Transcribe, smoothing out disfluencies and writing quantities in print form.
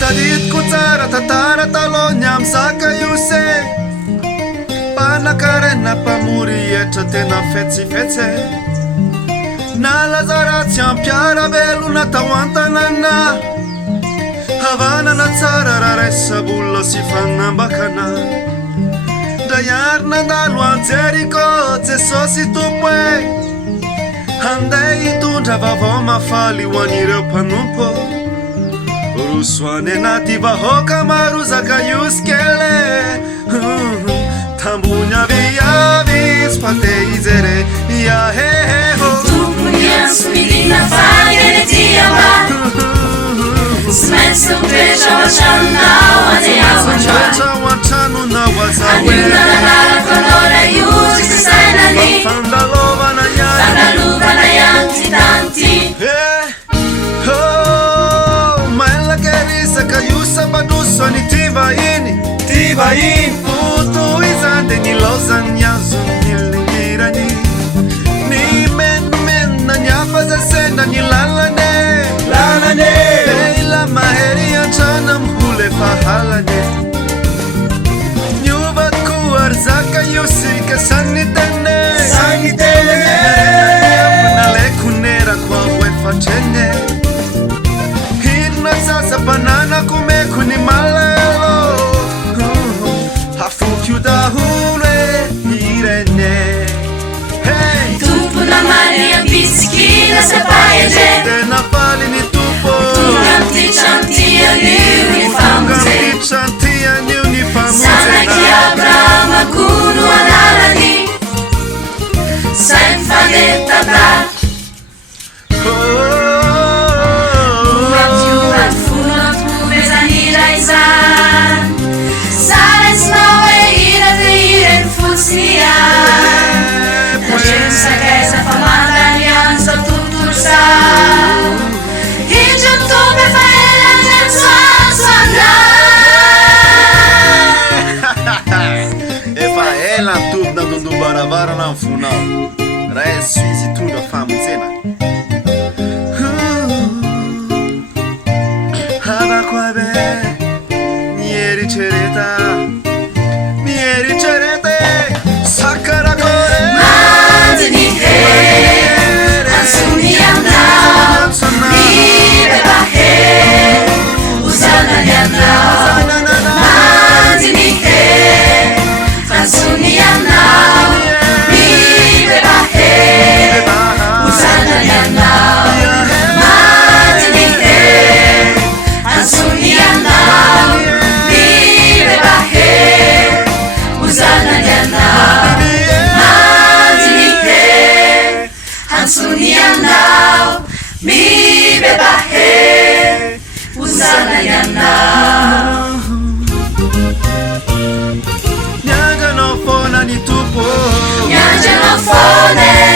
Tadit ko tsara tatara talonyam saka iuse Panakarena pamurietra tena fetsifetse Nalazaratsy ampiara velona tao an-tanàna Havanana tsara raresabola sy fanambakana Dayary nandalo an-Jeriko Jesosy tompo e Handeha hitondra vaovao mafaly ho an'ireo mpanompo Rosoany anaty vahoaka maro zaka iosikele Tambony aviavy izy fa te ijere iaheheho Tompony ansomilina fagny diamba Sy maintsy toetra ao an-tranonao Toetra ao an-tranonao azahoe Aniona nanaraka anao na iozy sy sainany Fandalovana ihany Fandalovana ihany ty tany ty Maelakerisaka io sambandroso an'ity vahiny Ty vahiny Foto izany de nilaozany azo nilingirany Ny menimena ny afazasena ny lalane Ila mahery an-trana mihole fahalane Niovako ary zaka io sika sanitene Naleko nerako aho efatrene Hidina sasa-panana komeko ny malelo Hafoky io daholo e irene Tompo namany ampisikina sa pahendre Tena faly ny tompo Tonga amty trantian'io ny famonje Trantian'io ny Zanaky Abrahama kono anarany Sainy fanetata Matiovany fona tomezanira izany Saresnao e ira te ireny fotsiny any Nadreo sakaiza fa mandany any sa tontolo sao Indro tombe fa elany antsoantsoana Efa ela tompy nandondom-baravarana ny fonao Raha izy izy tondra famonjena Havako abe Mieritrereta Sakarakore Mandiny he Ansony andao Mireba he Uzanany andao Mandiny he Ansony andao Mireba he Uzanany andao Mandiny he Ansony andao Mireba he Uzanany andao Mandiny he Ansony andao Mireba he Uzanany andao Nianganao fona ny tompo Nianganao fona